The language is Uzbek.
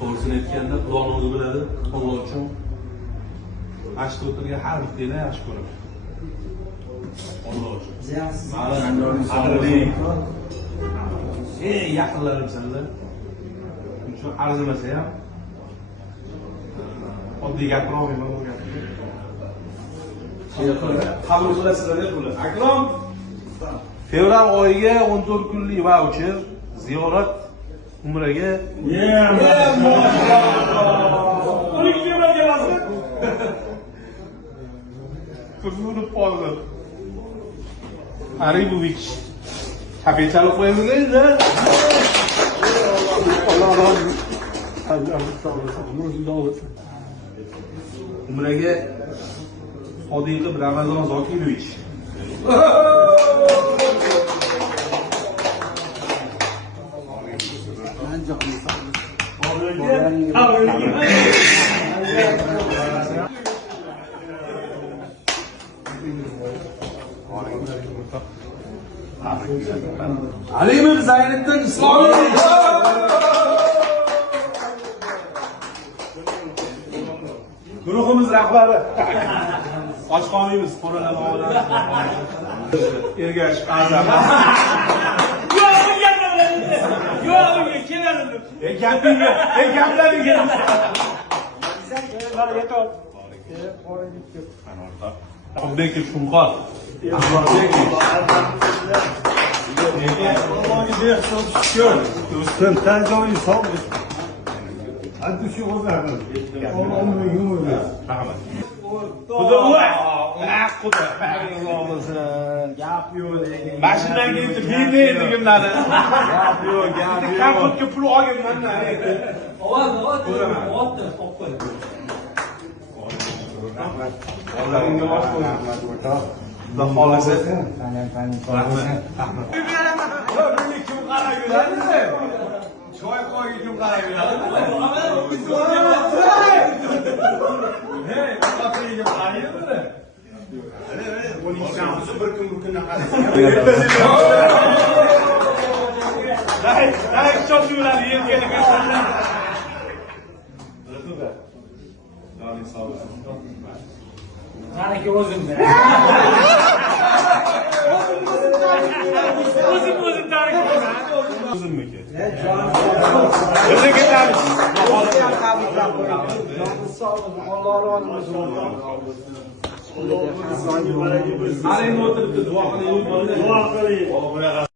To'g'risini aytganda Xudoning o'zi biladi, Alloh uchun ashta o'tirgan har bittani yaxshi ko'raman. Alloh uchun. Qadrli eng yaqinlarimsanlar. Shuning uchun arzimasa ham oddiy gapira olmayman bu gapni. Qabul qilasizlar deb bular. Akrom fevral oyiga 14 kunlik vaucher ziyorat umraga. Tursunov qoldi. Aribovich. Kapitalik qo'yamiz-da. Alloh razı olsun. Umraga Sodiqov Ramazon Zokirovich. Alimov Zayniddin Islomiy. Guruhimiz rahbari. Och qolmaymiz, qo'ralar olamiz. Ergash Azam. Yo'q, keladi. Gaplaringga. Obbek Shunqor. Do'stim, tan joying sog'. Haddi shu o'zlari. Allohning yo'li. Rahmat. Xudo Xudo olsin. Gap yo'q. Mashinaga yetib bilmaydigimlarni. Gap yo'q, gap yo'q. Kapotga pul olganman-da. Ovoz, otdi, qo'y. Ollaringga bosh qo'y. Xudo xolasa. Rahmat. Buni kim qarab yuradi? Choy qo'yga kim qarab yuradi? Hey, qat'iga qarayapti. Buning shamsi bir kundan qarayapti. Day cho'chuvlar yerga. Qaniki o'zimda. O'zim tarix qilaman. O'zimniki. Alloh o'tiribdi, duo qiling.